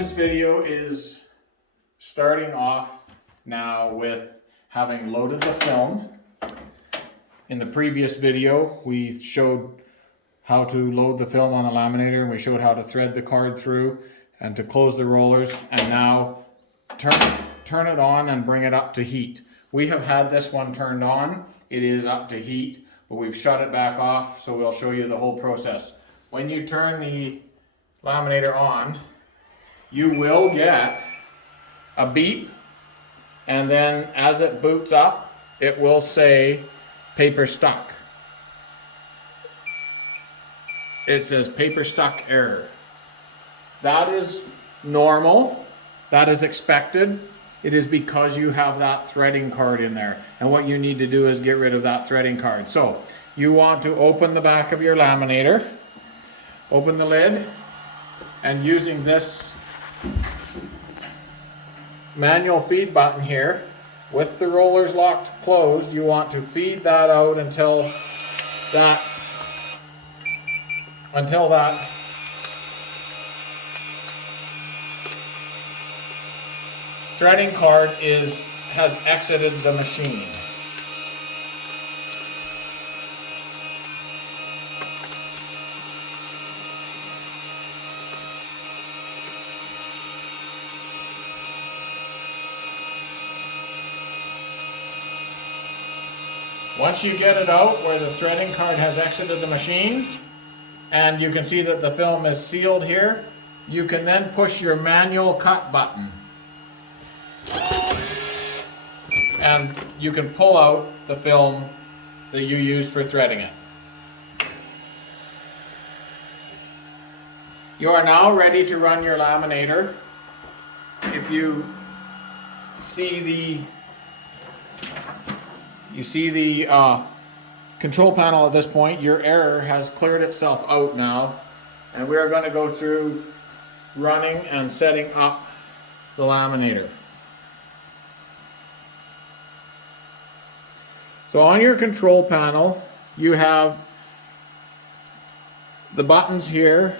This video is starting off now with having loaded the film. In the previous video, we showed how to load the film on the laminator, and we showed how to thread the card through and to close the rollers, and now turn it on and bring it up to heat. We have had this one turned on. It is up to heat, but we've shut it back off, so we'll show you the whole process. When you turn the laminator on, you will get a beep, and then as it boots up, it will say paper stuck. It says paper stuck error. That is normal. That is expected. It is because you have that threading card in there. And what you need to do is get rid of that threading card. So you want to open the back of your laminator, open the lid, and using this manual feed button here, with the rollers locked closed, you want to feed that out until that threading card has exited the machine. Once you get it out where the threading card has exited the machine, and you can see that the film is sealed here, you can then push your manual cut button. And you can pull out the film that you used for threading it. You are now ready to run your laminator. If you see the control panel at this point, your error has cleared itself out now, and we are going to go through running and setting up the laminator. So on your control panel, you have the buttons here.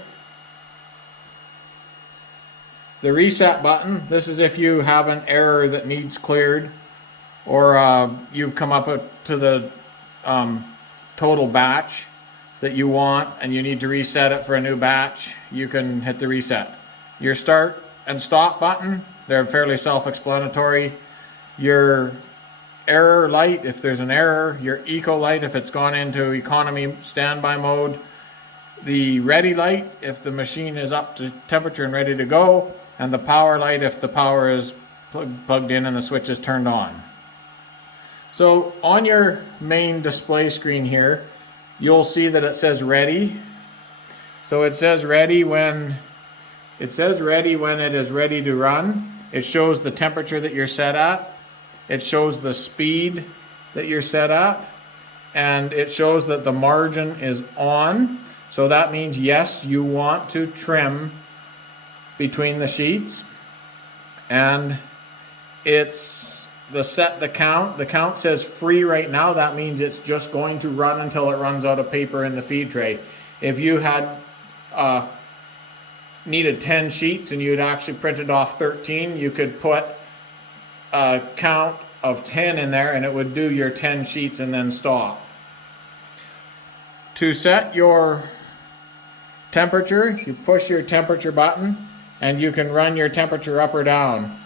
The reset button, this is if you have an error that needs cleared, or you've come up to the total batch that you want and you need to reset it for a new batch, you can hit the reset. Your start and stop button, they're fairly self-explanatory. Your error light, if there's an error, your eco light if it's gone into economy standby mode, the ready light if the machine is up to temperature and ready to go, and the power light if the power is plugged in and the switch is turned on. So on your main display screen here, you'll see that it says ready. So it says ready when it is ready to run. It shows the temperature that you're set at. It shows the speed that you're set at, and it shows that the margin is on. So that means yes, you want to trim between the sheets, and it's the count. The count says free right now. That means it's just going to run until it runs out of paper in the feed tray. If you had needed 10 sheets and you'd actually printed off 13, you could put a count of 10 in there and it would do your 10 sheets and then stop. To set your temperature, you push your temperature button and you can run your temperature up or down.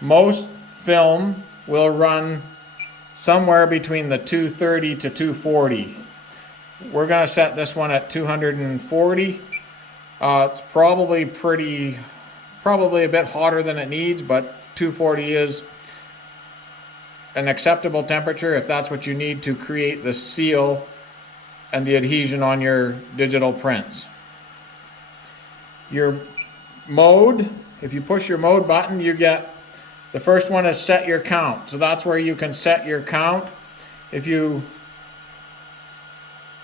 Most film will run somewhere between the 230 to 240. We're going to set this one at 240. It's probably a bit hotter than it needs, but 240 is an acceptable temperature if that's what you need to create the seal and the adhesion on your digital prints. Your mode, if you push your mode button, you get the first one is set your count. So that's where you can set your count. If you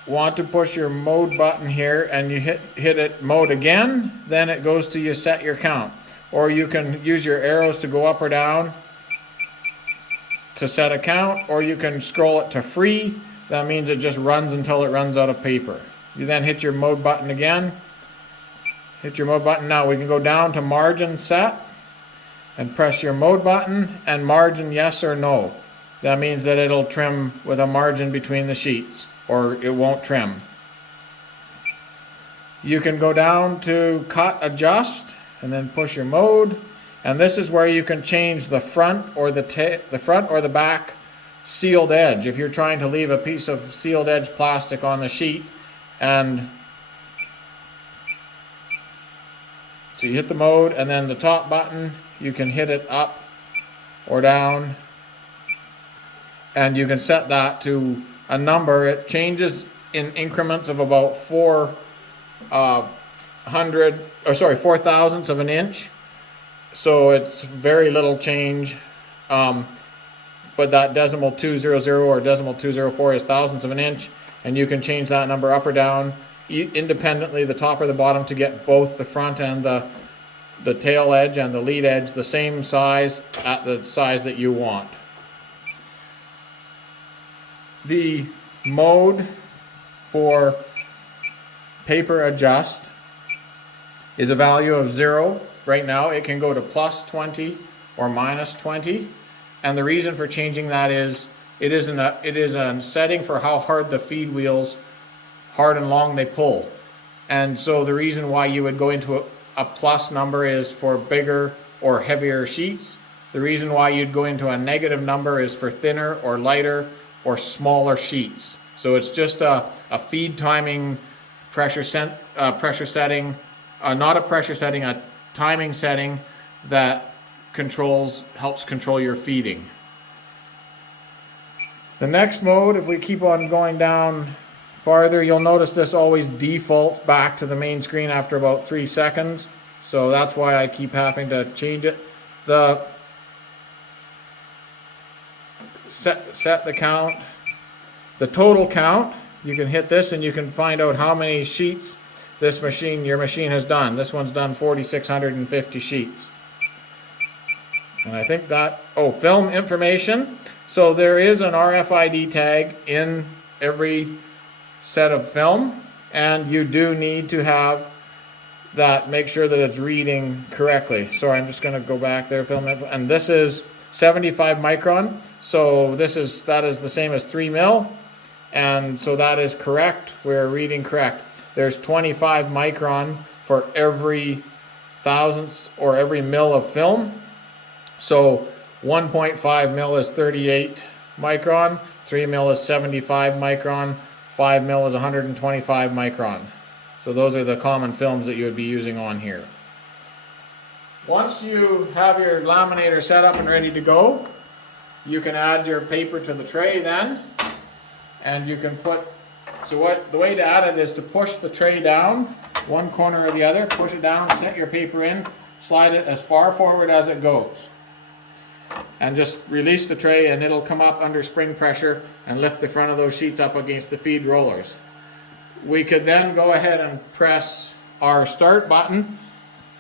want to push your mode button here and you hit it mode again, then it goes to you set your count. Or you can use your arrows to go up or down to set a count, or you can scroll it to free. That means it just runs until it runs out of paper. You then hit your mode button again Hit your mode button. Now we can go down to margin set and press your mode button and margin yes or no. That means that it'll trim with a margin between the sheets, or it won't trim. You can go down to cut adjust and then push your mode, and this is where you can change the front or the back sealed edge. If you're trying to leave a piece of sealed edge plastic on the sheet, and so you hit the mode and then the top button, you can hit it up or down, and you can set that to a number. It changes in increments of about 4 thousandths of an inch. So it's very little change. But that decimal 200 or decimal 204 is thousandths of an inch, and you can change that number up or down independently, the top or the bottom, to get both the front and the tail edge and the lead edge the same size at the size that you want. The mode for paper adjust is a value of 0. Right now it can go to plus 20 or minus 20, and the reason for changing that is it is a setting for how hard the feed wheels, hard and long, they pull. And so the reason why you would go into a plus number is for bigger or heavier sheets. The reason why you'd go into a negative number is for thinner or lighter or smaller sheets. So it's just a feed timing pressure setting, not a pressure setting, a timing setting that helps control your feeding. The next mode, if we keep on going down farther, you'll notice this always defaults back to the main screen after about 3 seconds. So that's why I keep having to change it. The set the count, the total count, you can hit this and you can find out how many sheets your machine has done. This one's done 4,650 sheets. And I think that, film information. So there is an RFID tag in every set of film, and you do need to have that, make sure that it's reading correctly. So I'm just going to go back there, film info, and this is 75 micron. So that is the same as 3 mil, and so that is correct. We're reading correct. There's 25 micron for every thousandths or every mil of film. So 1.5 mil is 38 micron, 3 mil is 75 micron, 5 mil is 125 micron. So those are the common films that you would be using on here. Once you have your laminator set up and ready to go, you can add your paper to the tray then, and you can the way to add it is to push the tray down, one corner or the other, push it down, set your paper in, slide it as far forward as it goes. And just release the tray and it'll come up under spring pressure and lift the front of those sheets up against the feed rollers. We could then go ahead and press our start button.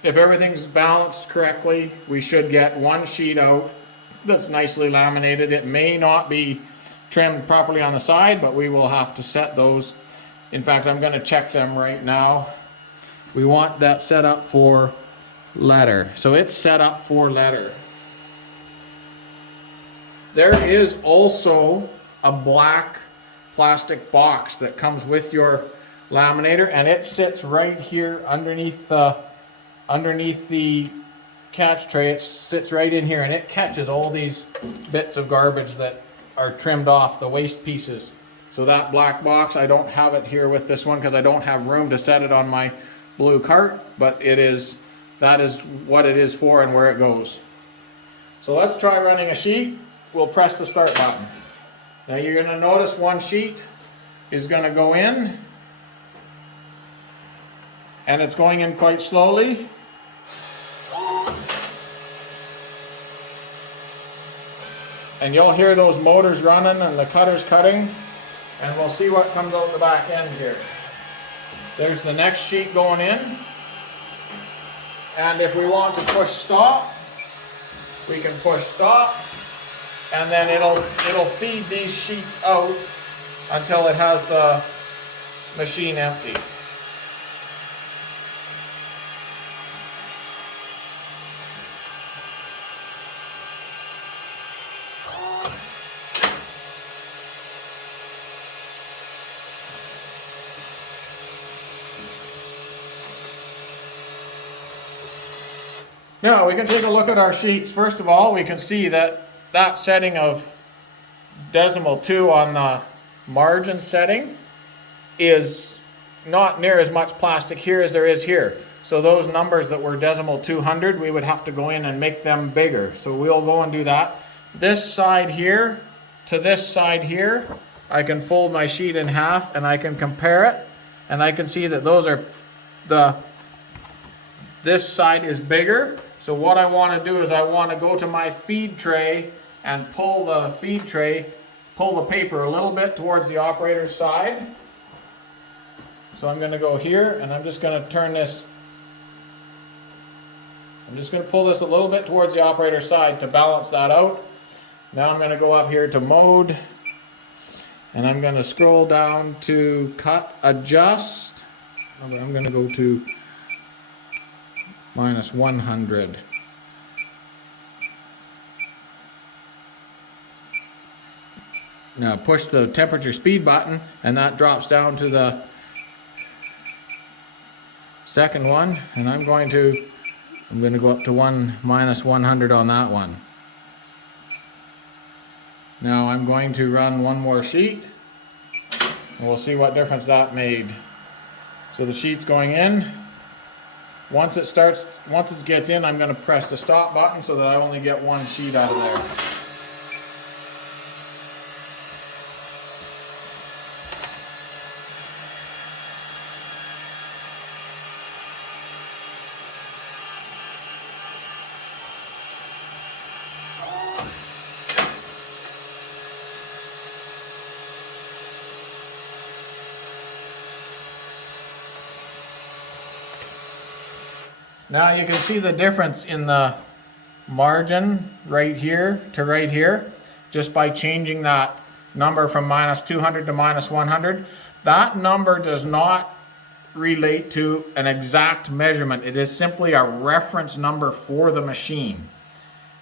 If everything's balanced correctly, we should get one sheet out that's nicely laminated. It may not be trimmed properly on the side, but we will have to set those. In fact, I'm going to check them right now. We want that set up for letter. So it's set up for letter. There is also a black plastic box that comes with your laminator, and it sits right here underneath the catch tray. It sits right in here, and it catches all these bits of garbage that are trimmed off, the waste pieces. So that black box, I don't have it here with this one because I don't have room to set it on my blue cart, but that is what it is for and where it goes. So let's try running a sheet. We'll press the start button. Now you're going to notice one sheet is going to go in, and it's going in quite slowly. And you'll hear those motors running and the cutters cutting, and we'll see what comes out the back end here. There's the next sheet going in, and if we want to push stop, we can push stop, and then it'll feed these sheets out until it has the machine empty. Now we can take a look at our sheets. First of all, we can see that that setting of 0.2 on the margin setting is not near as much plastic here as there is here. So those numbers that were 0.200, we would have to go in and make them bigger. So we'll go and do that. This side here to this side here, I can fold my sheet in half and I can compare it, and I can see that those are this side is bigger. So what I want to do is I want to go to my feed tray and pull the paper a little bit towards the operator's side. So I'm going to go here and I'm just going to turn this, I'm just going to pull this a little bit towards the operator's side to balance that out. Now I'm going to go up here to mode and I'm going to scroll down to cut adjust. I'm going to go to -100. Now push the temperature speed button and that drops down to the second one, and I'm going to go up to -100 on that one. Now I'm going to run one more sheet and we'll see what difference that made. So the sheet's going in. Once it gets in, I'm going to press the stop button so that I only get one sheet out of there. Now you can see the difference in the margin right here to right here just by changing that number from -200 to -100. That number does not relate to an exact measurement. It is simply a reference number for the machine.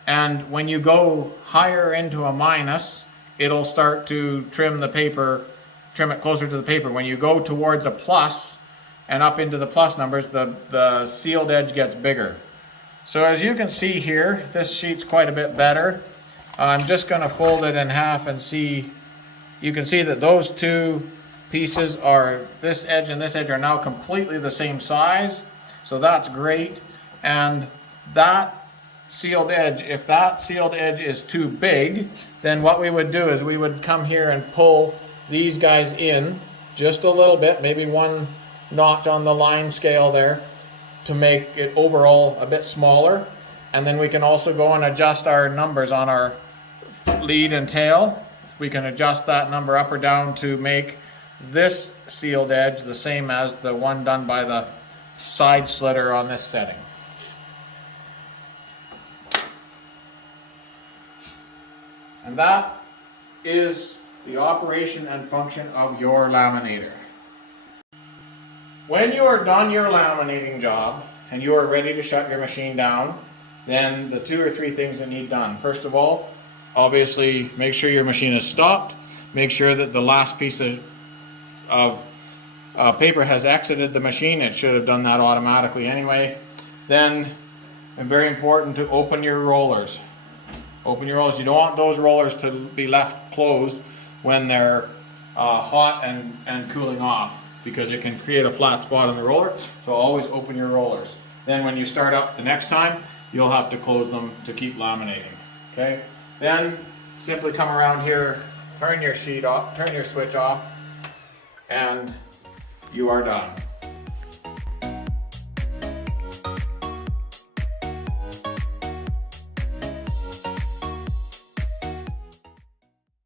And when you go higher into a minus, it'll start to trim the paper, trim it closer to the paper. When you go towards a plus, and up into the plus numbers, the sealed edge gets bigger. So as you can see here, this sheet's quite a bit better. I'm just going to fold it in half and see. You can see that those two pieces are, this edge and this edge are now completely the same size. So that's great. And that sealed edge, if that sealed edge is too big, then what we would do is we would come here and pull these guys in just a little bit, maybe one notch on the line scale there, to make it overall a bit smaller. And then we can also go and adjust our numbers on our lead and tail. We can adjust that number up or down to make this sealed edge the same as the one done by the side slitter on this setting. And that is the operation and function of your laminator. When you are done your laminating job and you are ready to shut your machine down, then the 2 or 3 things that need done. First of all, obviously make sure your machine is stopped. Make sure that the last piece of paper has exited the machine. It should have done that automatically anyway. Then, and very important, to open your rollers. Open your rollers. You don't want those rollers to be left closed when they're hot and cooling off, because it can create a flat spot on the roller. So always open your rollers. Then when you start up the next time, you'll have to close them to keep laminating. Okay? Then simply come around here, turn your sheet off, turn your switch off, and you are done.